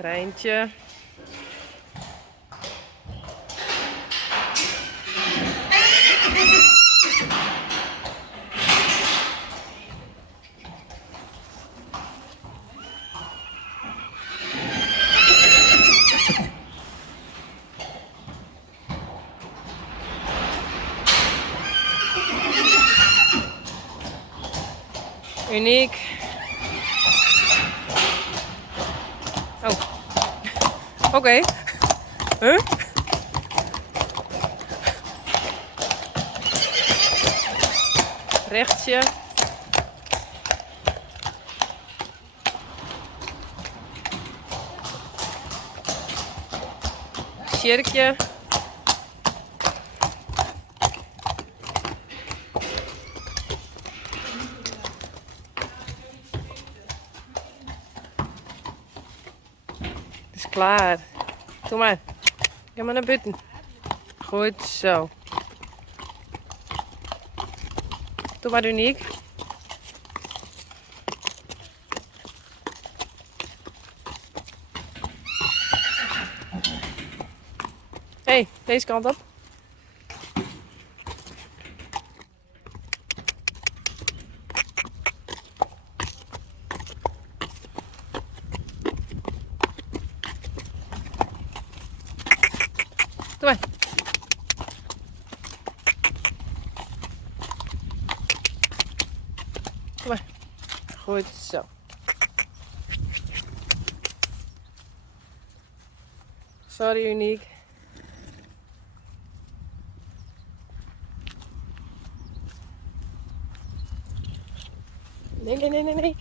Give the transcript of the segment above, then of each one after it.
Rijntje. Uniek. Oh. Oké. Huh? Rechtje. Cirkje. Het is klaar. Doe maar. Ga maar naar buiten. Goed zo. Doe maar, Uniek. Hé, deze kant op. Doe maar. Doe maar. Goed zo. Sorry, Uniek. Nee, nee, nee, nee, nee.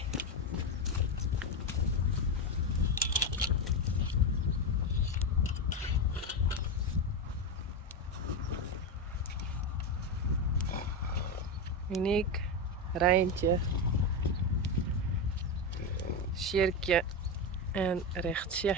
Uniek. Rijntje. Cirkje. En rechtje.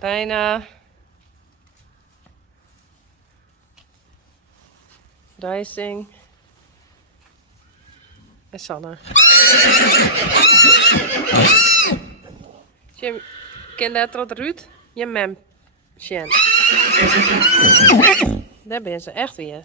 Reina. Rijsing. En Sanne. Je kent dat tot Ruud? Je mem. Sjen. Daar ben ze echt weer.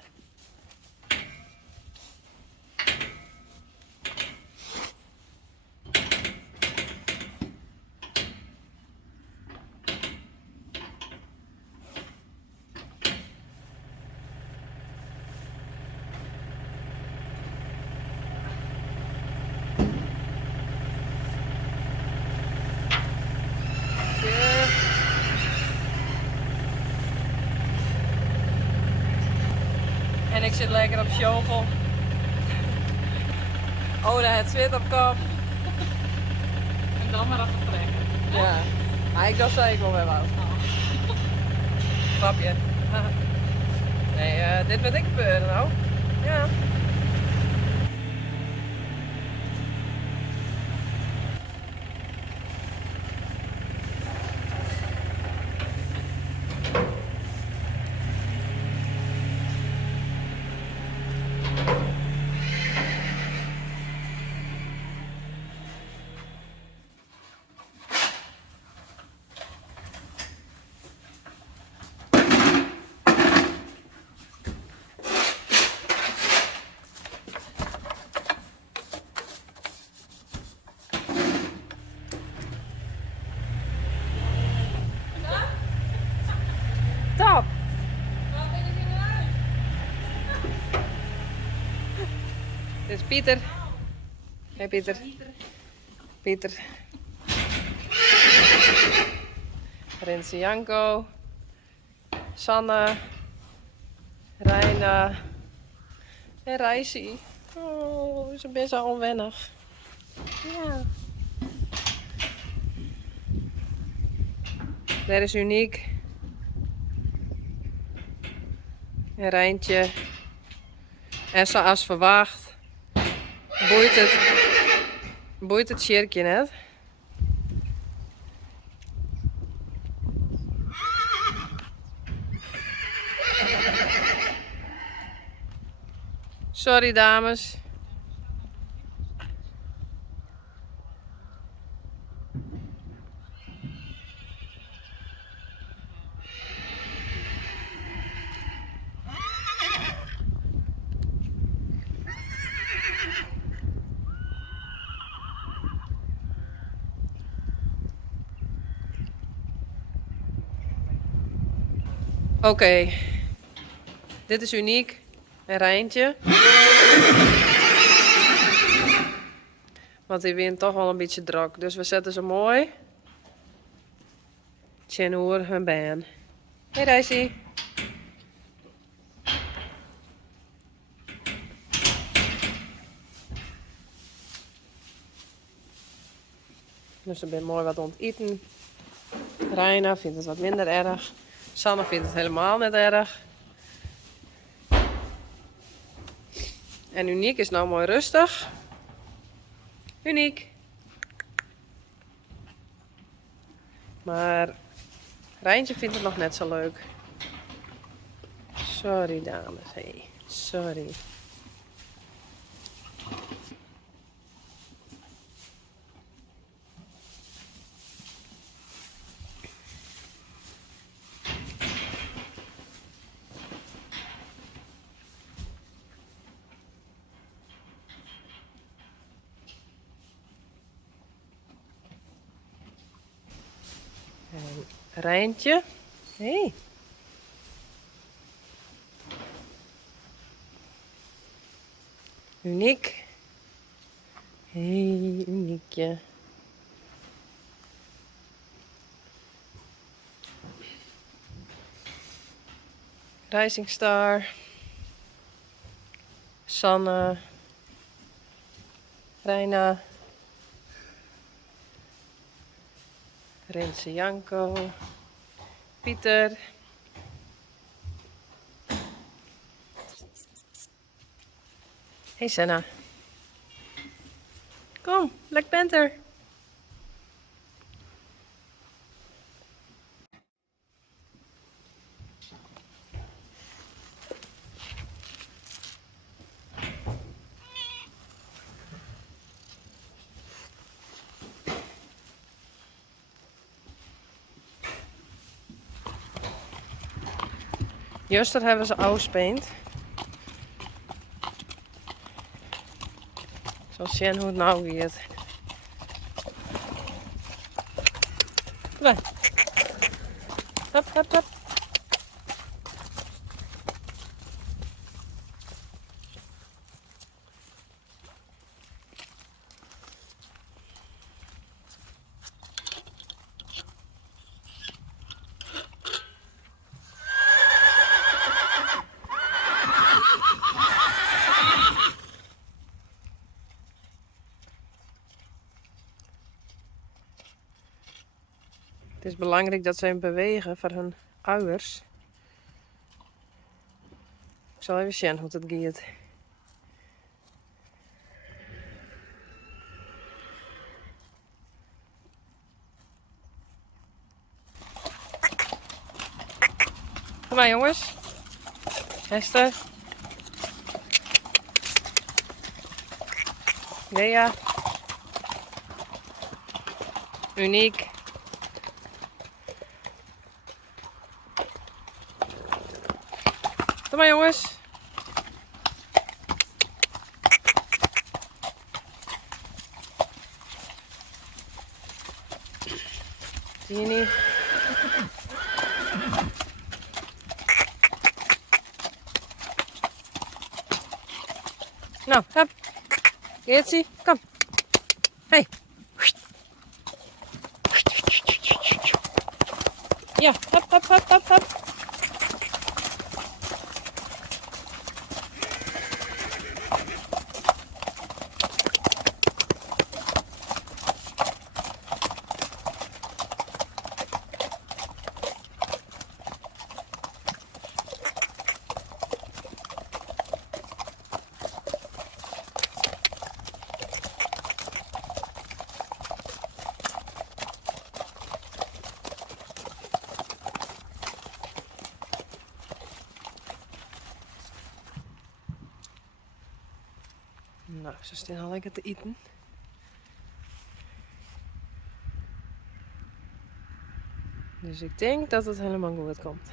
En ik zit lekker op shovel. Oh, daar het zwit op kop. En dan maar even trekken. Ja, maar ik dacht dat ik wel weer wou. Grapje. Nee, dit wil ik gebeuren nou. Ja. Pieter. Hey Pieter. Pieter. Renze Janko. Sanne. Reina. En Reisi. Oh, ze best wel onwennig. Ja. Daar is Uniek. En Rijntje. En zoals verwacht. Boeit het cirkje net. Sorry dames. Oké. Dit is Uniek. En Rijntje. Want die wint toch wel een beetje druk. Dus we zetten ze mooi. Tjenoer hun baan. Hey Reisi. Dus ze ben mooi wat onteten. Reina vindt het wat minder erg. Sanne vindt het helemaal niet erg. En Uniek is nou mooi rustig. Uniek. Maar Rijntje vindt het nog net zo leuk. Sorry dames, hey. Sorry. En Rijntje. Hey. Uniek. Hey, Uniekje. Rising Star. Sanne. Reina. Renze Janko. Pieter. Hey Senna. Kom, Black Panther. Juster hebben ze auspeend. Zo zien hoe het nou gaat. Kom. Hop, hop, hop. Het is belangrijk dat ze bewegen voor hun ouders. Ik zal even zien hoe het gaat. Kom maar jongens. Hester. Lea. Uniek. Kom maar jongens. Zie je niet? Nou, hup. Geertje, kom. Hey. Ja, hop, hop, hop, hop, hop. Nou, ze staan al lekker te eten. Dus ik denk dat het helemaal goed komt.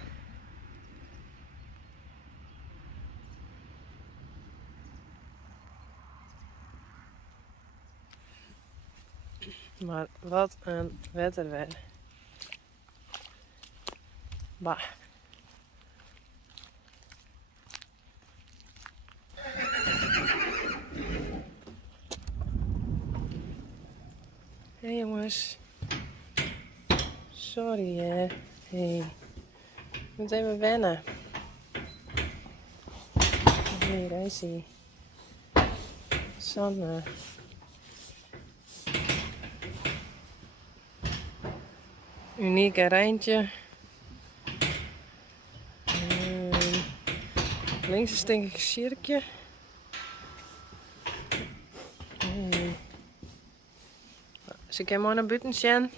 Maar wat een wetter weer. Bah. Hé jongens. Sorry hè. Hey. Ik moet even wennen. Hé, daar is hij. Sanne. Unieke Rijntje. Links een stinkig cirkje. Hey. Dus ik heb mooi naar buiten gaan.